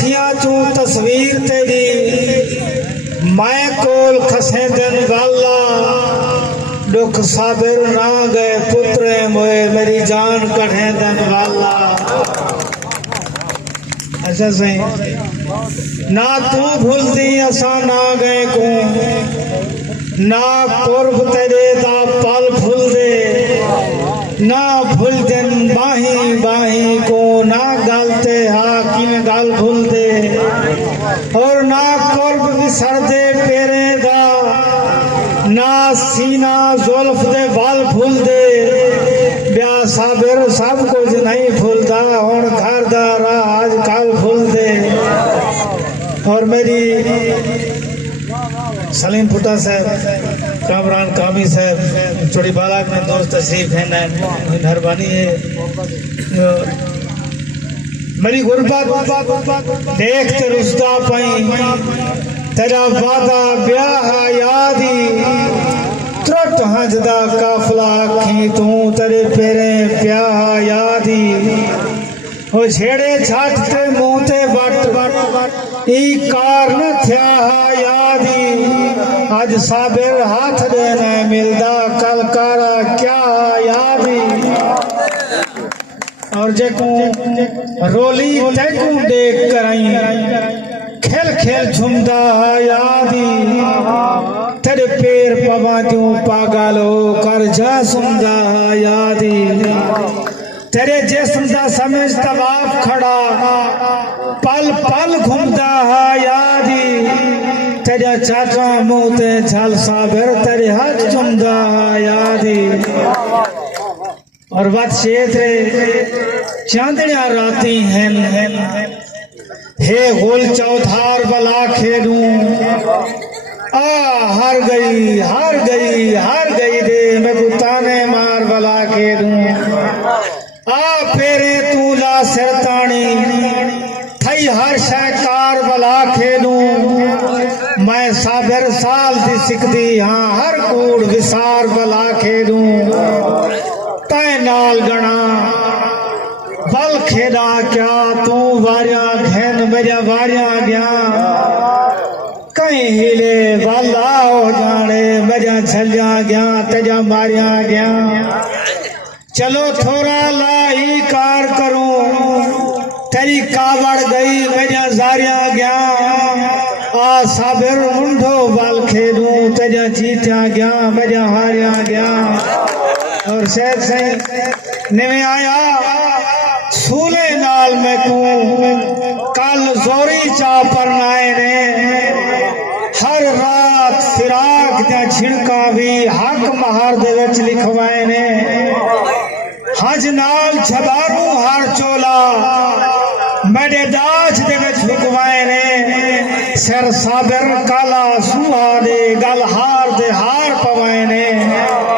अखियां चू तस्वीर तेरी मैं कोल खसे दिन वाला दुख साबिर ना गए पुत्रे मोए मेरी जान कढ़े दिन वाला। अच्छा सही ना तू भूल दी असा ना गए को ना कुर्ब तेरे दा पल भूल दे ना भूल दिन बाही बाही को ना गालते हा कि में गाल भूल दे और ना कुर्ब विसर दे पेरे दा ना सीना जुल्फ दे वाल भूल दे ब्याह साबिर सब कुछ नहीं भूलता हुण घर दा राह आज कल भूल दे। और मेरी सलीम फुटा साहब कामरान कामी साहब चोड़ी बालाक में दोस्त तशरीफ है ना मेहरबानी है। मेरी गुरबत देख ते रुसदा पई तेरा वादा ब्याह यादी त्रुट हंजदा काफला अखी तू तेरे पेरे प्याह यादी ओ छेड़े छठ ते मुंह ते वट ई कार न थया यादी आज साबिर हाथ दे न मिलदा कल कारा क्या यादी। और जेको रोली तेकू देख कराई खेल खेल झुमदा यादी तेरे पैर पवा दूं पागलो कर जा सुमदा यादी तेरे जिस्म दा समझ तवाफ खड़ा पल पल घूमदा यादी तेरा चाचा मुंह ते झल साबिर तेरे हाथ चुमदा यादी। और वत क्षेत्र चांदनिया राती हैं हे गोल चौधार बला खेदू आ हार गई हार गई हार गई दे मैं ताने मार बला खेदू आ पेरे तू ला सिरतानी थई हर शहकार बला खेदू मैं साबिर साल दी सिकदी हाँ हर कूड़ विसार बला खेदू तै नाल गणा बल खेदा क्या तू वारिया घेन मेरा वारिया गया कहीं हिले वाला हो जाने मेरा छलिया गया तेजा मारिया गया चलो थोड़ा लाई कार करूं तेरी कावड़ गई मेरा जारिया गया आ साबिर मुंडो बल खेदू तेजा जीत्या गया मेरा हारिया गया। और शहर से निवे आया सूले नाल में को कल जोरी चा परनाए ने हर रात फिराक दा छिड़का भी हक महार दे विच लिखवाए ने हज नाल छबारू हार चोला मेरे दाज दे विच हुकवाए ने सिर साबिर काला सूहा दे गल हार दे हार पवाए ने